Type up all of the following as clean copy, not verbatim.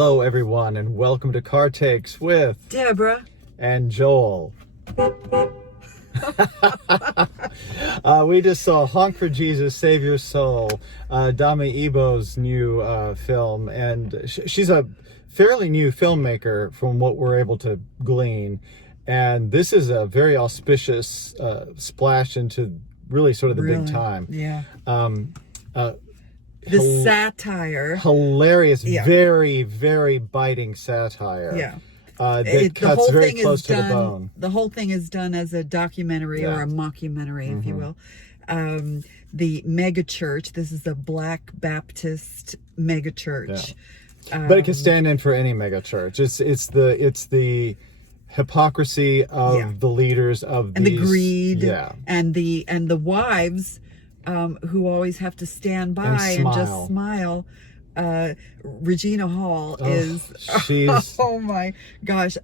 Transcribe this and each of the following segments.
Hello, everyone, and welcome to Car Takes with Deborah and Joel. We just saw Honk For Jesus, Save Your Soul, Adamma Ebo's new film, and she's a fairly new filmmaker from what we're able to glean, and this is a very auspicious splash into really sort of the big time. Yeah. The satire. Hilarious, very, very biting satire. Yeah. That cuts very close to the bone. The whole thing is done as a documentary or a mockumentary, if you will. The mega church, this is a Black Baptist mega church. Yeah. But it can stand in for any mega church. It's the hypocrisy of the leaders of and these, the greed and the wives who always have to stand by and just smile. Regina Hall is she's oh my gosh.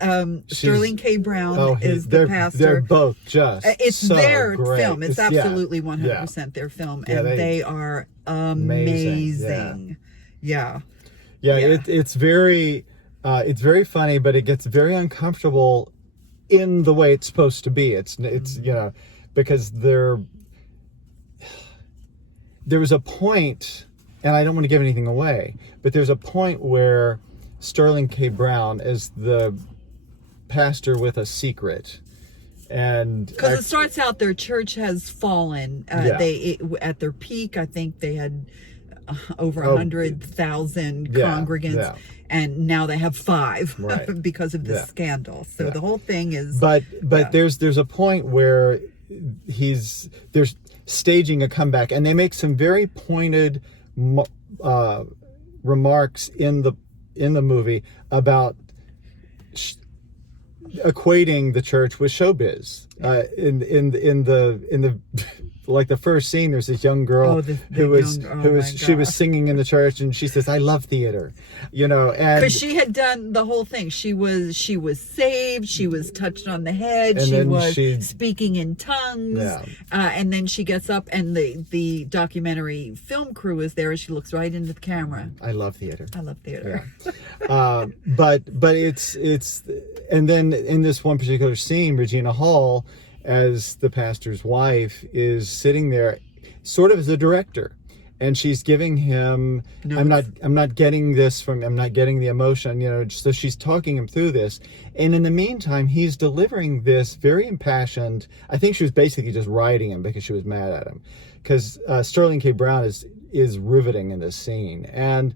Sterling K. Brown is the pastor. They're both just it's so their great. film. It's absolutely 100% their film, and they are amazing. Yeah. It's very funny, but it gets very uncomfortable in the way it's supposed to be. It's because there was a point, and I don't want to give anything away, but there's a point where Sterling K. Brown is the pastor with a secret. And because it starts out, their church has fallen. At their peak, I think they had over 100,000 congregants, and now they have 5 because of this scandal. So the whole thing is. But there's a point where there's staging a comeback, and they make some very pointed remarks in the movie about equating the church with showbiz. In the like the first scene, there's this young girl who was singing in the church, and she says, "I love theater," and because she had done the whole thing. She was saved. She was touched on the head. She was speaking in tongues. And then she gets up, and the documentary film crew is there, and she looks right into the camera. I love theater. I love theater. Yeah. But it's and then in this one particular scene, Regina Hall, as the pastor's wife, is sitting there sort of as a director, and she's giving him I'm not getting the emotion, so she's talking him through this, and in the meantime he's delivering this very impassioned. I think she was basically just riding him because she was mad at him, because Sterling K. Brown is riveting in this scene. And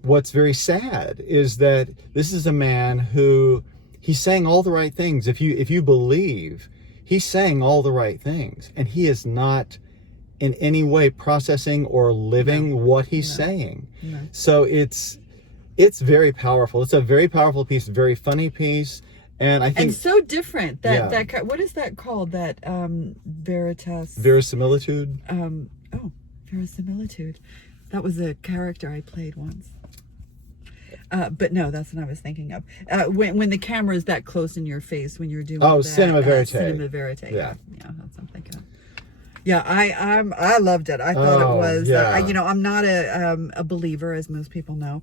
what's very sad is that this is a man who, he's saying all the right things. If you believe, he's saying all the right things, and he is not in any way processing or living what he's saying. No. So it's very powerful. It's a very powerful piece, very funny piece, and I think, and so different that what is that called? That verisimilitude. Verisimilitude. That was a character I played once. But no, that's what I was thinking of. When the camera is that close in your face, when you're doing cinema verite. Cinema verite. Yeah, that's what I'm thinking of. Yeah, I loved it. I thought it was. I'm not a believer, as most people know,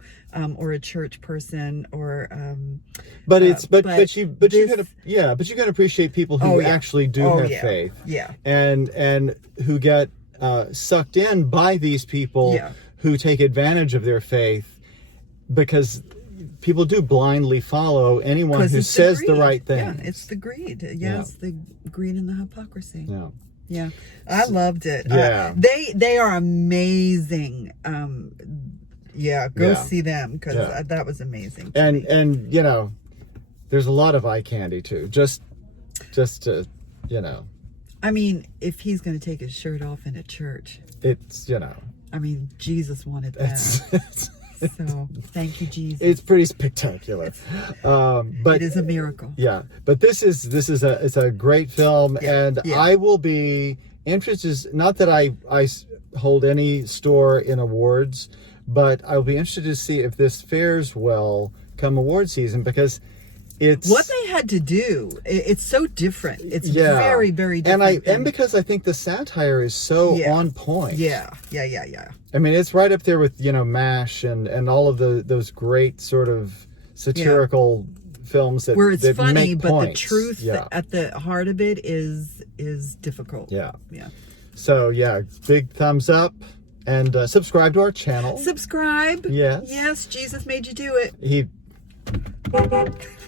or a church person, or. But you can appreciate people who actually do have faith. Yeah. And who get sucked in by these people who take advantage of their faith. Because people do blindly follow anyone who says the right thing. Yeah, it's the greed. It's the greed and the hypocrisy. Yeah. I loved it. Yeah. They are amazing. Go see them, because that was amazing. And there's a lot of eye candy too. Just to, I mean, if he's going to take his shirt off in a church, it's, I mean, Jesus wanted that. So thank you, Jesus. It's pretty spectacular, but it is a miracle. Yeah, but it's a great film, and I will be interested. Not that I hold any store in awards, but I'll be interested to see if this fares well come award season, because it's what they had to do. It's so different. It's very, very different. And because I think the satire is so on point. Yeah. I mean, it's right up there with, MASH and all of those great sort of satirical films that where it's that funny, make but points. the truth at the heart of it is difficult. Yeah. Yeah. So big thumbs up. And subscribe to our channel. Subscribe. Yes. Yes, Jesus made you do it.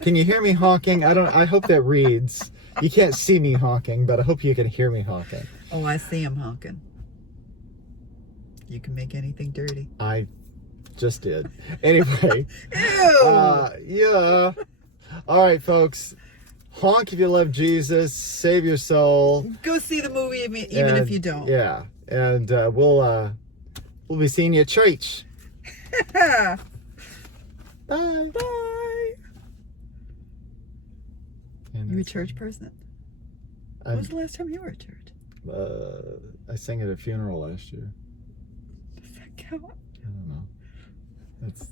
Can you hear me honking? I hope that reads. You can't see me honking, but I hope you can hear me honking. Oh, I see him honking. You can make anything dirty. I just did. Anyway. Ew. Yeah. All right, folks. Honk if you love Jesus. Save your soul. Go see the movie even if you don't. Yeah. And we'll be seeing you at church. Bye. Bye. You a church person? When was the last time you were at church? I sang at a funeral last year. Does that count? I don't know. That's